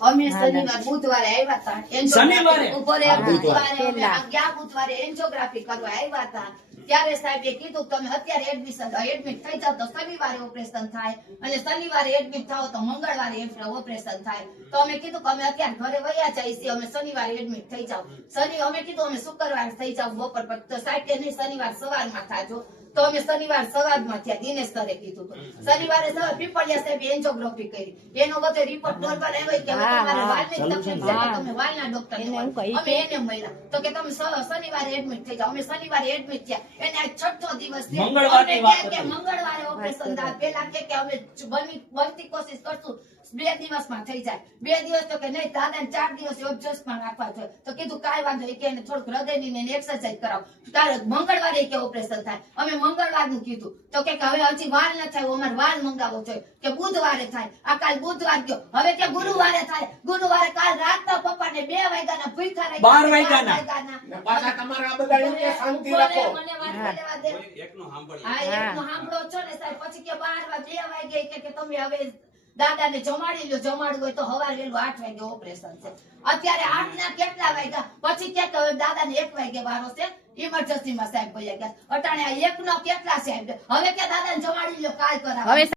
અમે શનિવાર બુધવારે આવ્યા હતા. શનિવારે? બપોરે હા, બુધવારે અમે પહેલા. ગયા બુધવારે એન્જિયોગ્રાફી કરવા આવ્યા હતા. ત્યારે સાહેબે કીધું કે તમે અત્યારે એડમિટ થઈ જાવ તો શનિવારે ઓપરેશન થાય અને શનિવારે એડમિટ થાવ તો મંગળવારે ઓપરેશન થાય. તો અમે કીધું કે અમે અત્યારે ઘરે વયા જઈએ છીએ, અમે શનિવારે એડમિટ થઈ જાવ. અમે કીધું અમે શુક્રવારે થઈ જાવ બપોર પર. તો સાહેબ કે નહીં, શનિવાર સવારમાં થાજો. તો અમે શનિવાર સવારમાં થયા. દિનેશ સરે કીધું હતું. શનિવારે સવાર પીપળિયા સાહેબ એન્જિયોગ્રાફી કરી. એનો બધો રિપોર્ટ નોંધવા આવ્યો કે હવે તમારે વાળની તકલીફ છે તો તમે વાળના ડોક્ટરને મળો. અમે એને મળ્યા તો કે તમે શનિવારે એડમિટ થઈ જાવ. અમે શનિવારે એડમિટ થયા. એને આ છઠ્ઠો દિવસ છે. મંગળવારની વાત કે હતી. મંગળવારે ઓપરેશન થાય. પેલા કે અમે બનતી કોશિશ કરશું 2 દિવસમાં થઈ જાય. 2 દિવસ તો કે નહીં, દાદાને 4 દિવસ એડજસ્ટમાં રાખવા જોઈએ. તો કીધું કાંઈ વાંધો નહીં, કે એને થોડુંક હૃદયની ને એક્સરસાઇઝ કરાવો. તારે મંગળવારે કે ઓપરેશન થાય. અમે મંગળવારનું કીધું તો કે હવે હજી વાર ન થાય, અમારે વાર મંગાવવો જોઈએ કે બુધવારે થાય. આ કાલ બુધવાર ગયો, હવે કે ગુરુવારે થાય. ગુરુવારે કાલ રાતના પપ્પાને 2 વાગ્યાના ભૂખ્યા રાખ્યા. 12 વાગ્યાના. પાછા તમારા બધા એમ કે શાંતિ રાખો. મને વાત કરવા દે. હા, એકનો સાંભળો છો ને સાહેબ. પછી કે 2 વાગે કે તમે હવે દાદાને જમાડી લો. જમાડવું હોય તો સવારે વહેલું 8 વાગે ઓપરેશન છે. અત્યારે 8 ના કેટલા વાગ્યા? પછી કે હવે દાદાને 1 વાગે વારો છે. ઇમરજન્સીમાં સાહેબ ભૈયા ગયા. અટાણે 1 નો કેટલા સાહેબ? હવે કે દાદાને જમાડી લો, કાલ કરાવો.